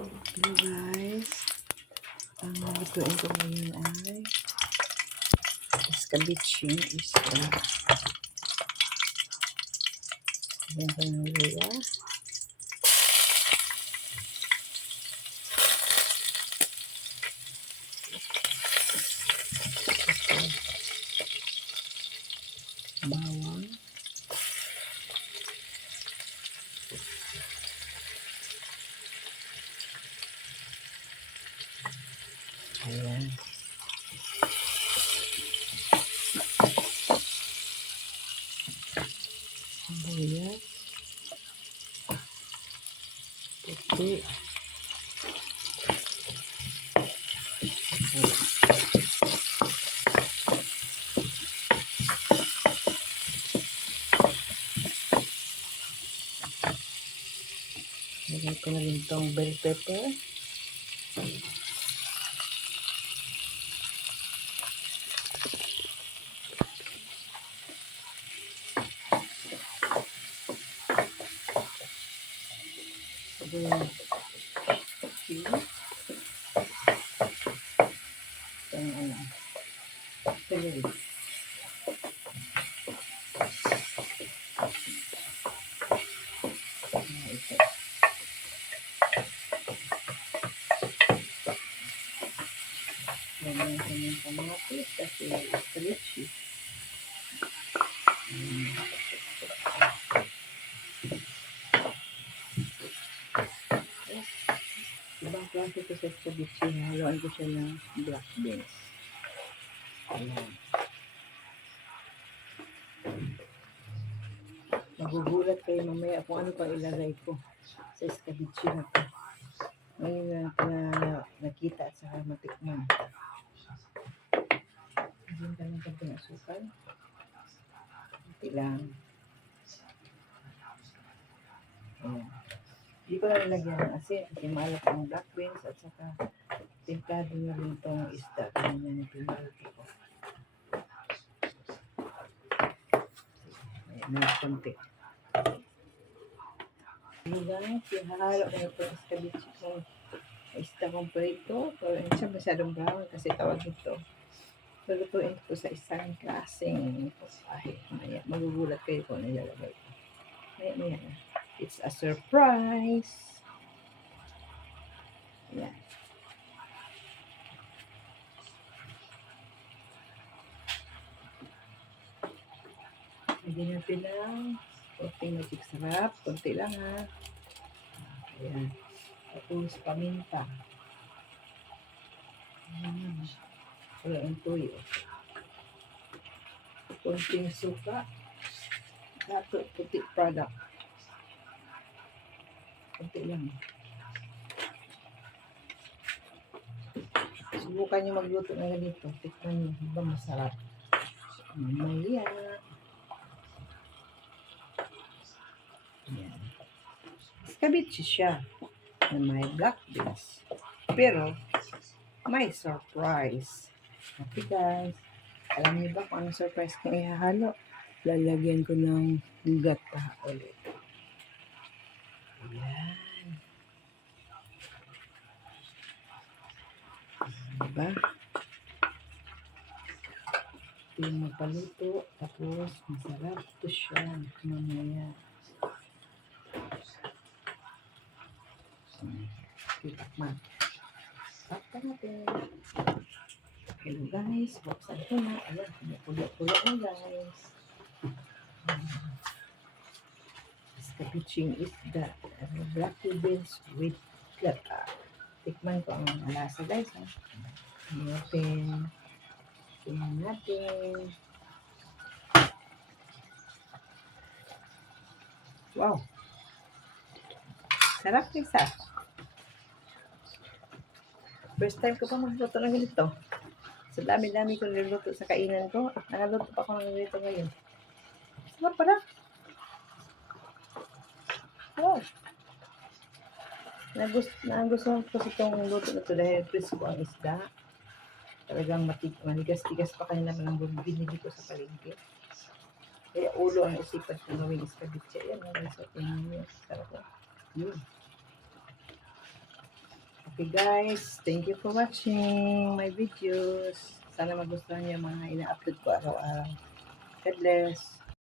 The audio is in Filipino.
Hello guys, ang lutuin ko ngayon ay escabeche isda. Ayan ko ng luya. Bawang. Ayan. Sibuyas. Puti. Lagay ko na rin itong bell pepper. Sibuyas. Itong ano. Celery. Ito. Lagyan ko ng kamatis kasi escabeche. Ibang klase ko sa escabeche. Haluan ko siya ng black beans. Ayan. Magugulat kayo mamaya kung ano pang ilagay ko sa escabeche na to. Ngayon na nakita at saka matikman. Diyan ka ng konting asukal. Kunti lang. Ayan. Hindi ko na nilagyan ng asin kasi maalat ang black beans at saka timplado na rin itong isda. Ganyan yung pinalito ko. Ayan na konti. Ayan guys, ihahalo na itong escabeche kong isda kong prito. Pero hindi siya masyadong brown kasi tawag ito. Lulutuin ko sa isang klaseng putahe. Ayan, magugulat kayo kung ano ilalagay ko. Ayan. It's a surprise. Ayan. Lagyan natin ng konting magic sarap. Konti lang ha. Ayan. Tapos paminta. Ayan. Wala ang tuyo. Konting suka. Dato puti product. Konti lang. Subukan nyo magluto na ganito. Tikman nyo. Diba masarap? Mamaya. Ayan. Escabeche siya na may black beans. Pero, may surprise. Okay guys. Alam niyo ba kung anong surprise kong ihahalo? Lalagyan ko ng gata ulit. Ayan. Diba? Ito yung mapaluto. Tapos, masarap ito siya. Mamaya. Titakman. Takpan natin. Hello guys. Buksan ko na. Ayan. Pulo-pulo na guys. Escabeche isda. Black beans with gata. Tikman ko ang malasa guys. Tingnan natin. Wow. Sarap isa. First time ko pa magluto ng ganito. Sa dami-dami ko niluluto sa kainan ko. Nakaluto pa ako ng ganito ngayon. Sarap pala. Wow. Nagustuhan ko sa itong luto na ito dahil presko ang isda. Talagang manigas-tigas pa kanina ng binili ko sa palengke. Kaya ulo ang isipan ko gawing escabeche. Ayan, sa tingin niyo. Sarap po. Yun. Okay guys, thank you for watching my videos. Sana magustuhan niyo yung mga ina-upload ko araw-araw. God bless.